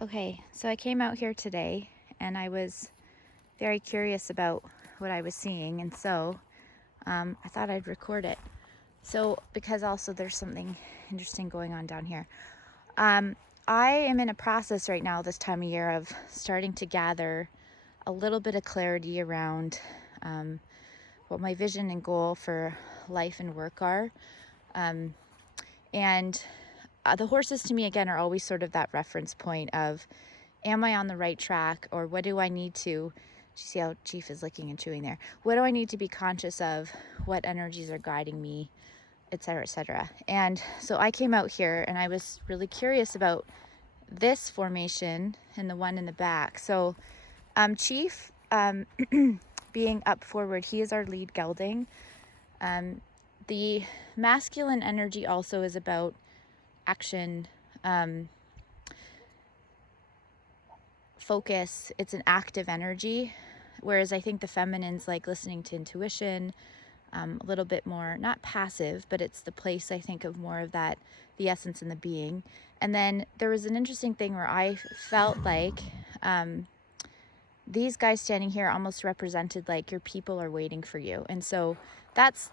Okay, so I came out here today and I was very curious about what I was seeing, and so I thought I'd record it. So, because also there's something interesting going on down here. I am in a process right now, this time of year, of starting to gather a little bit of clarity around what my vision and goal for life and work are. And the horses to me, again, are always sort of that reference point of, am I on the right track, or what do I need to see how Chief is licking and chewing there? What do I need to be conscious of? What energies are guiding me, etc., etc. And so I came out here and I was really curious about this formation and the one in the back. So Chief, being up forward, he is our lead gelding. The masculine energy also is about action, focus. It's an active energy, whereas I think the feminine's like listening to intuition, a little bit more, not passive, but it's the place, I think, of more of that, the essence and the being. And then there was an interesting thing where I felt like these guys standing here almost represented like your people are waiting for you. And so that's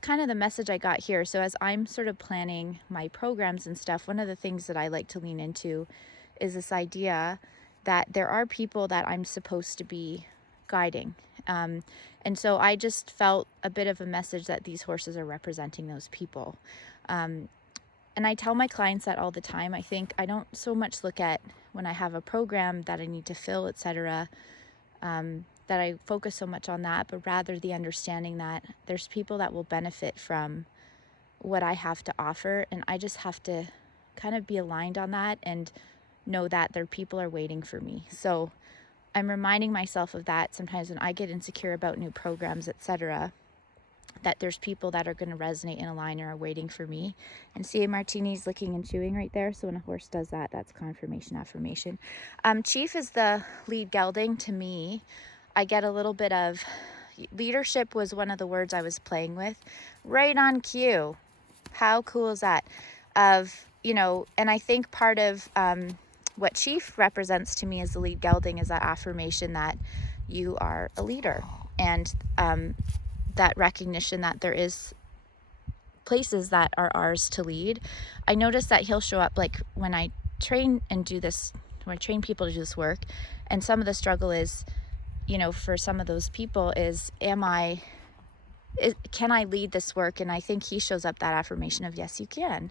kind of the message I got here. So as I'm sort of planning my programs and stuff, one of the things that I like to lean into is this idea that there are people that I'm supposed to be guiding. And so I just felt a bit of a message that these horses are representing those people. And I tell my clients that all the time. I think I don't so much look at when I have a program that I need to fill, etc., that I focus so much on that, but rather the understanding that there's people that will benefit from what I have to offer, and I just have to kind of be aligned on that and know that their people are waiting for me. So I'm reminding myself of that sometimes when I get insecure about new programs, etc., that there's people that are going to resonate and align or are waiting for me. And see, Martini's licking and chewing right there. So when a horse does that, that's confirmation, affirmation. Chief is the lead gelding. To me, I get a little bit of leadership was one of the words I was playing with. Right on cue. How cool is that? And I think part of what Chief represents to me as the lead gelding is that affirmation that you are a leader, and that recognition that there is places that are ours to lead. I notice that he'll show up like when I train and do this, when I train people to do this work, and some of the struggle is, for some of those people is, can I lead this work? And I think he shows up that affirmation of, yes, you can.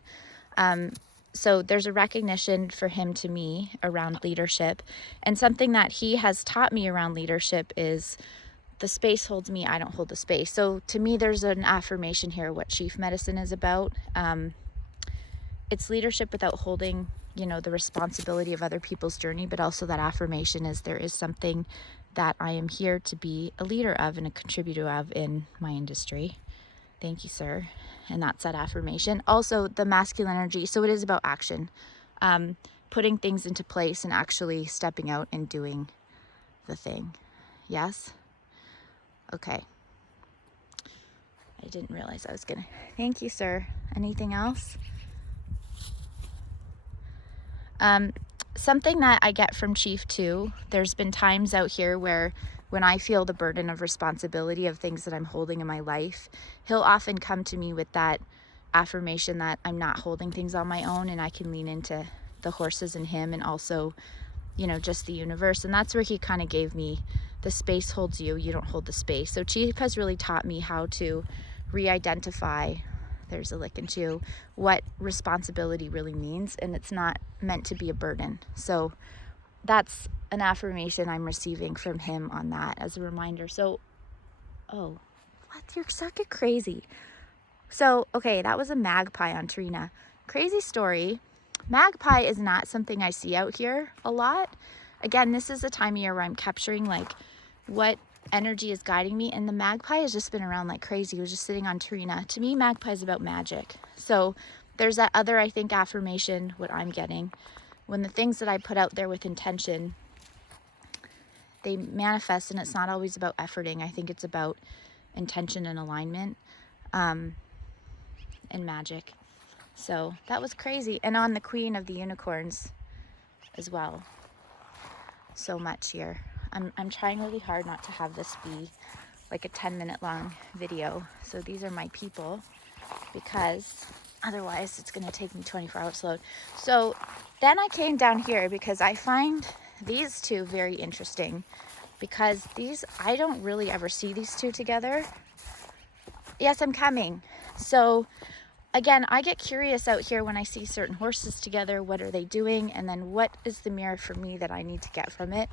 So there's a recognition for him to me around leadership. And something that he has taught me around leadership is the space holds me, I don't hold the space. So to me, there's an affirmation here, what Chief Medicine is about. It's leadership without holding, the responsibility of other people's journey, but also that affirmation is there is something that I am here to be a leader of and a contributor of in my industry. Thank you, sir. And that's that affirmation. Also, the masculine energy. So it is about action, putting things into place and actually stepping out and doing the thing. Yes? Okay. I didn't realize I was gonna. Thank you, sir. Anything else? Something that I get from Chief too, there's been times out here where when I feel the burden of responsibility of things that I'm holding in my life, he'll often come to me with that affirmation that I'm not holding things on my own and I can lean into the horses and him and also, just the universe. And that's where he kind of gave me the space holds you, you don't hold the space. So Chief has really taught me how to re-identify, there's a lick and chew, what responsibility really means, and it's not meant to be a burden. So that's an affirmation I'm receiving from him on that as a reminder. So, oh, what? You're sucking crazy. So, okay, that was a magpie on Trina. Crazy story. Magpie is not something I see out here a lot. Again, this is a time of year where I'm capturing like what energy is guiding me, and the magpie has just been around like crazy. He was just sitting on Trina. To me, magpie is about magic. So there's that other, I think, affirmation, what I'm getting. When the things that I put out there with intention, they manifest, and it's not always about efforting. I think it's about intention and alignment, and magic. So that was crazy. And on the Queen of the Unicorns, as well. So much here. I'm trying really hard not to have this be like a 10-minute long video. So these are my people, because otherwise it's going to take me 24 hours to load. So then I came down here because I find these two very interesting, because these, I don't really ever see these two together. Yes, I'm coming. So again, I get curious out here when I see certain horses together. What are they doing? And then what is the mirror for me that I need to get from it?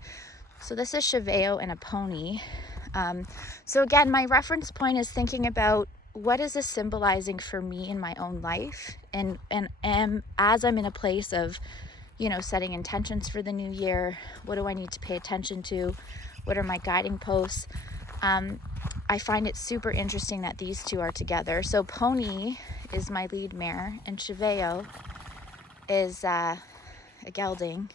So this is Chaveo and Apony. So again, my reference point is thinking about, what is this symbolizing for me in my own life? And as I'm in a place of, setting intentions for the new year, what do I need to pay attention to? What are my guiding posts? I find it super interesting that these two are together. So Pony is my lead mare, and Chaveo is a gelding.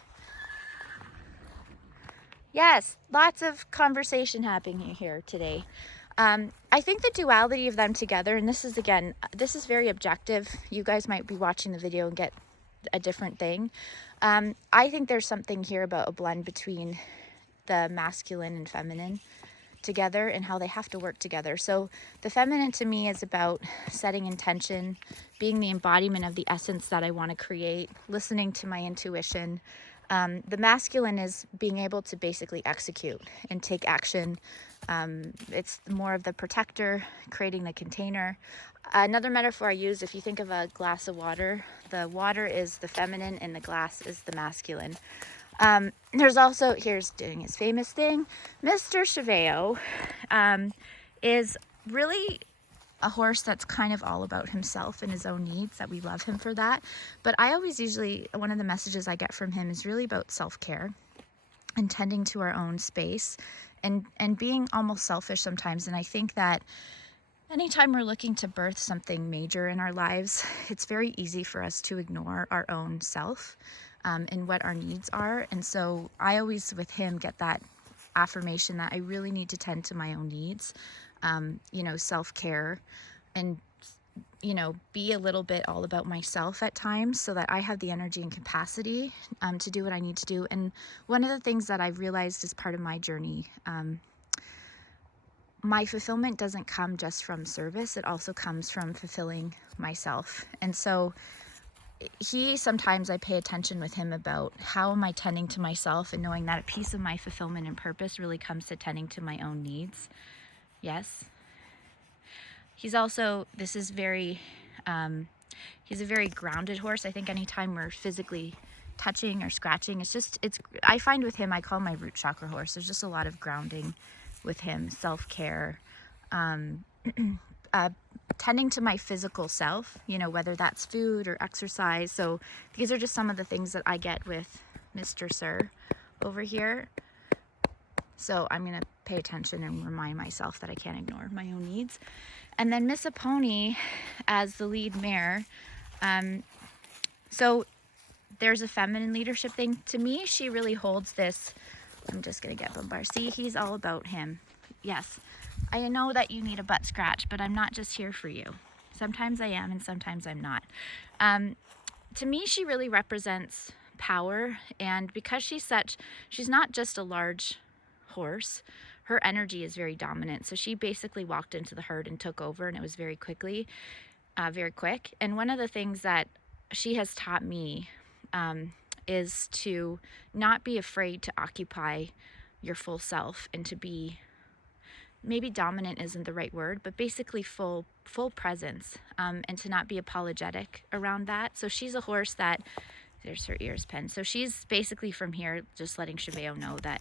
Yes, lots of conversation happening here today. I think the duality of them together, and this is very objective. You guys might be watching the video and get a different thing. I think there's something here about a blend between the masculine and feminine together, and how they have to work together. So the feminine to me is about setting intention, being the embodiment of the essence that I want to create, listening to my intuition. The masculine is being able to basically execute and take action. It's more of the protector, creating the container. Another metaphor I use, if you think of a glass of water, the water is the feminine and the glass is the masculine. There's also, here's doing his famous thing, Mr. Chaveo is really a horse that's kind of all about himself and his own needs, that we love him for that. But I always one of the messages I get from him is really about self-care and tending to our own space and being almost selfish sometimes. And I think that anytime we're looking to birth something major in our lives, it's very easy for us to ignore our own self and what our needs are. And so I always, with him, get that affirmation that I really need to tend to my own needs, self-care, and, be a little bit all about myself at times, so that I have the energy and capacity to do what I need to do. And one of the things that I've realized as part of my journey, my fulfillment doesn't come just from service. It also comes from fulfilling myself. And so sometimes I pay attention with him about how am I tending to myself, and knowing that a piece of my fulfillment and purpose really comes to tending to my own needs. Yes. He's also, he's a very grounded horse. I think anytime we're physically touching or scratching, I find with him, I call him my root chakra horse. There's just a lot of grounding with him, self-care, tending to my physical self, whether that's food or exercise. So these are just some of the things that I get with Mr. Sir over here. So I'm going to pay attention and remind myself that I can't ignore my own needs. And then Miss Apony as the lead mare. So there's a feminine leadership thing. To me, she really holds this. I'm just going to get bombarded. See, he's all about him. Yes, I know that you need a butt scratch, but I'm not just here for you. Sometimes I am and sometimes I'm not. To me, she really represents power. And because she's not just a large horse, her energy is very dominant. So she basically walked into the herd and took over, and it was very quick. And one of the things that she has taught me is to not be afraid to occupy your full self, and to be, maybe dominant isn't the right word, but basically full presence, and to not be apologetic around that. So she's a horse that, there's her ears pinned. So she's basically from here just letting Chaveo know that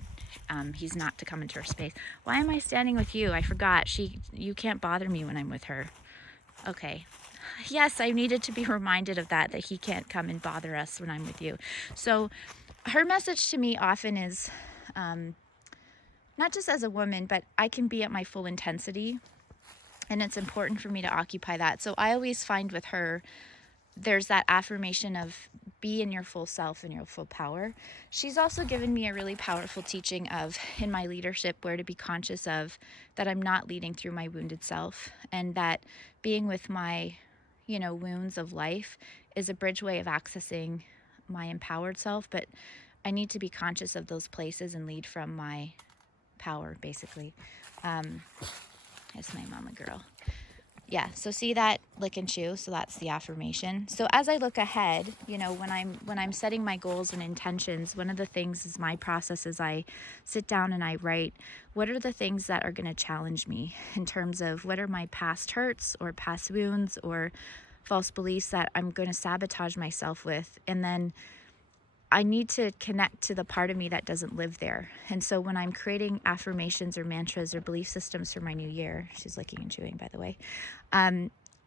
he's not to come into her space. Why am I standing with you? I forgot. You can't bother me when I'm with her. Okay. Yes, I needed to be reminded of that he can't come and bother us when I'm with you. So her message to me often is, not just as a woman, but I can be at my full intensity, and it's important for me to occupy that. So I always find with her, there's that affirmation of be in your full self and your full power. She's also given me a really powerful teaching of, in my leadership, where to be conscious of that I'm not leading through my wounded self, and that being with my, wounds of life is a bridge way of accessing my empowered self, but I need to be conscious of those places and lead from my power, basically. That's my mama girl. Yeah, so see that lick and chew, so that's the affirmation. So as I look ahead, you know, when I'm setting my goals and intentions, one of the things is my process is I sit down and I write, what are the things that are going to challenge me in terms of what are my past hurts or past wounds or false beliefs that I'm going to sabotage myself with, and then I need to connect to the part of me that doesn't live there. And so when I'm creating affirmations or mantras or belief systems for my new year, she's licking and chewing, by the way,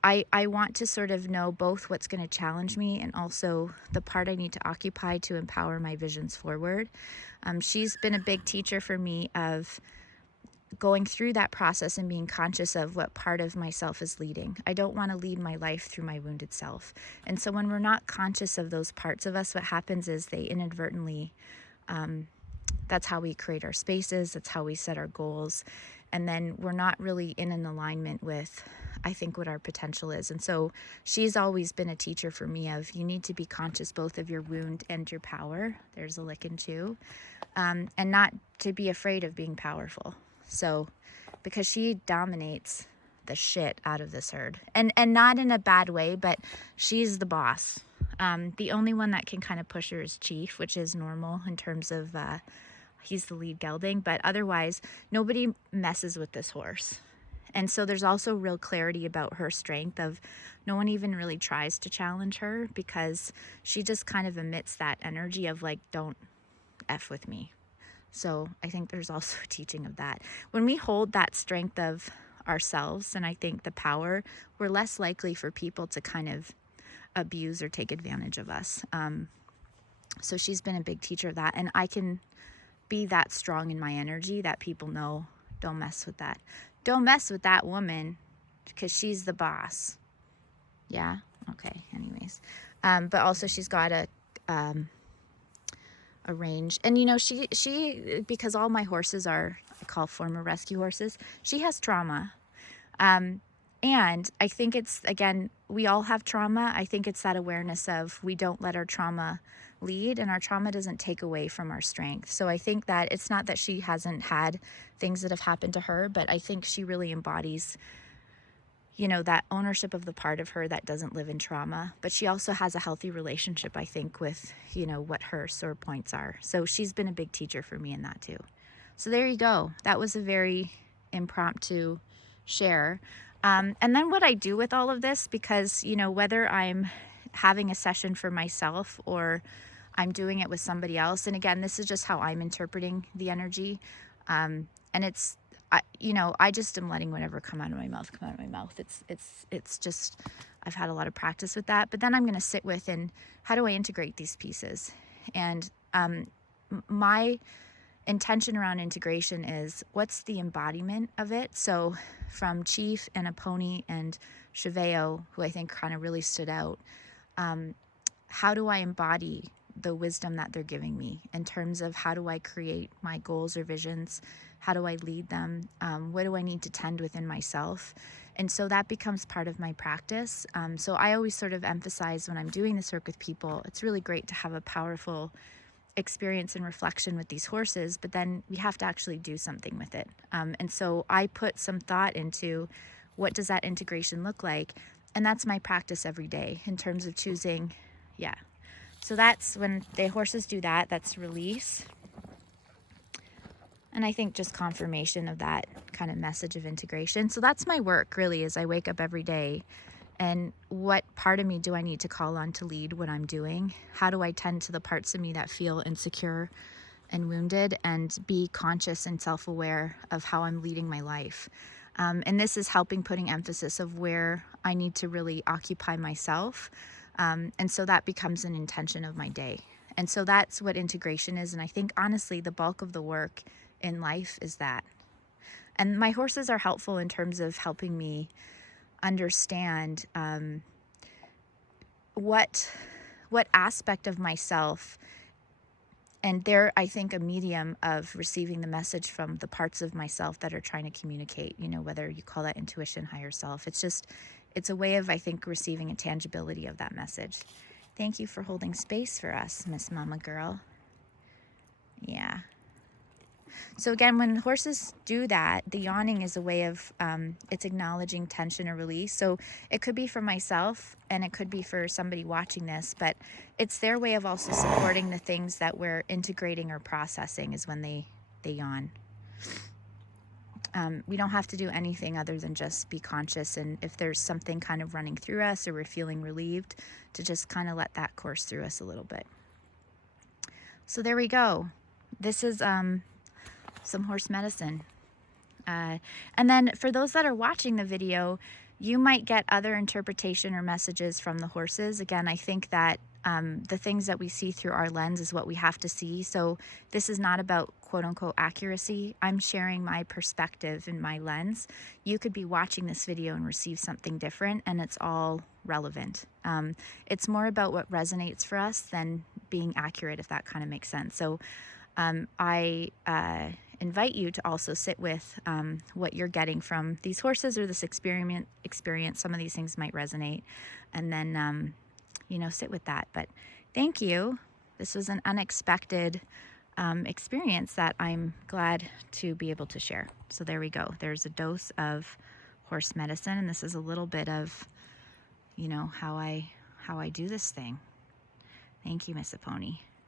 I want to sort of know both what's going to challenge me and also the part I need to occupy to empower my visions forward. She's been a big teacher for me of going through that process and being conscious of what part of myself is leading. I don't want to lead my life through my wounded self. And so when we're not conscious of those parts of us, what happens is they inadvertently, that's how we create our spaces, that's how we set our goals. And then we're not really in an alignment with, I think, what our potential is. And so she's always been a teacher for me of you need to be conscious both of your wound and your power. There's a lick and chew. And not to be afraid of being powerful. So, because she dominates the shit out of this herd, and not in a bad way, but she's the boss. The only one that can kind of push her is Chief, which is normal in terms of he's the lead gelding, but otherwise nobody messes with this horse. And so there's also real clarity about her strength of no one even really tries to challenge her because she just kind of emits that energy of like, don't F with me. So I think there's also a teaching of that. When we hold that strength of ourselves, and I think the power, we're less likely for people to kind of abuse or take advantage of us. So she's been a big teacher of that. And I can be that strong in my energy that people know, don't mess with that. Don't mess with that woman because she's the boss. Yeah? Okay, anyways. But also she's got a range, and you know, she because all my horses are, I call former rescue horses, she has trauma, and I think it's, again, we all have trauma. I think it's that awareness of we don't let our trauma lead, and our trauma doesn't take away from our strength. So I think that it's not that she hasn't had things that have happened to her, but I think she really embodies, you know, that ownership of the part of her that doesn't live in trauma. But she also has a healthy relationship, I think, with, you know, what her sore points are. So she's been a big teacher for me in that too. So there you go. That was a very impromptu share. And then what I do with all of this, because, you know, whether I'm having a session for myself or I'm doing it with somebody else, and again, this is just how I'm interpreting the energy. And it's, you know, I just am letting whatever come out of my mouth come out of my mouth. It's just, I've had a lot of practice with that. But then I'm going to sit with, and how do I integrate these pieces? And my intention around integration is what's the embodiment of it. So from Chief and Apony and Chaveo, who I think kind of really stood out, how do I embody the wisdom that they're giving me in terms of how do I create my goals or visions? How do I lead them? What do I need to tend within myself? And so that becomes part of my practice. So I always sort of emphasize when I'm doing this work with people, it's really great to have a powerful experience and reflection with these horses, but then we have to actually do something with it. And so I put some thought into what does that integration look like? And that's my practice every day in terms of choosing, yeah. So that's when the horses do that, that's release. And I think just confirmation of that kind of message of integration. So that's my work really, is I wake up every day and what part of me do I need to call on to lead what I'm doing? How do I tend to the parts of me that feel insecure and wounded, and be conscious and self-aware of how I'm leading my life? And this is helping putting emphasis of where I need to really occupy myself. And so that becomes an intention of my day. And so that's what integration is. And I think honestly, the bulk of the work in life is that. And my horses are helpful in terms of helping me understand what aspect of myself, and they're, I think, a medium of receiving the message from the parts of myself that are trying to communicate, you know, whether you call that intuition, higher self. It's a way of, I think, receiving a tangibility of that message. Thank you for holding space for us, Miss Mama Girl. Yeah. So again, when horses do that, the yawning is a way of, it's acknowledging tension or release. So it could be for myself and it could be for somebody watching this, but it's their way of also supporting the things that we're integrating or processing is when they yawn. We don't have to do anything other than just be conscious, and if there's something kind of running through us or we're feeling relieved, to just kind of let that course through us a little bit. So there we go. This is some horse medicine. And then for those that are watching the video, you might get other interpretation or messages from the horses. Again, I think that the things that we see through our lens is what we have to see. So this is not about quote unquote accuracy. I'm sharing my perspective and my lens. You could be watching this video and receive something different, and it's all relevant. It's more about what resonates for us than being accurate, if that kind of makes sense. So I invite you to also sit with what you're getting from these horses or this experience. Some of these things might resonate, and then you know, sit with that. But thank you. This was an unexpected experience that I'm glad to be able to share. So there we go. There's a dose of horse medicine, and this is a little bit of, you know, how I do this thing. Thank you, Miss Apony.